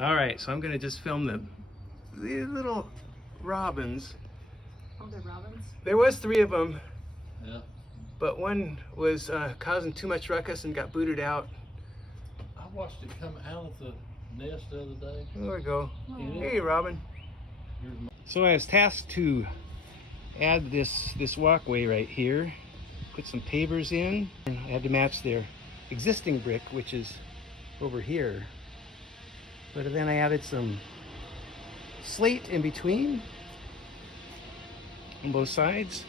All right, so I'm gonna just film the little robins. Oh, they're robins? There was 3 of them. Yeah. But one was causing too much ruckus and got booted out. I watched it come out of the nest the other day. There we go. Oh. Hey, Robin. So I was tasked to add this walkway right here, put some pavers in. I had to match their existing brick, which is over here. But then I added some slate in between on both sides.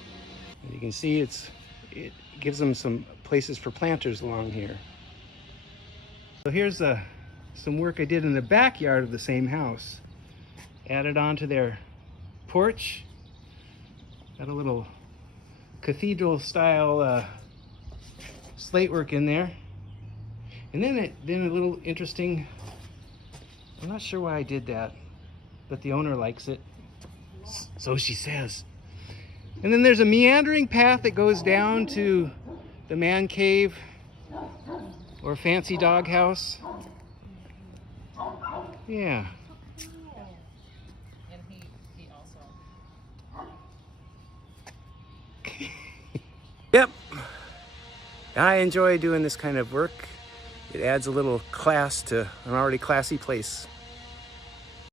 As you can see, it gives them some places for planters along here. So here's some work I did in the backyard of the same house. Added onto their porch. Got a little cathedral style slate work in there. And then a little interesting, I'm not sure why I did that, but the owner likes it. So she says. And then there's a meandering path that goes down to the man cave or fancy dog house. Yeah. And he also. Yep. I enjoy doing this kind of work. It adds a little class to an already classy place.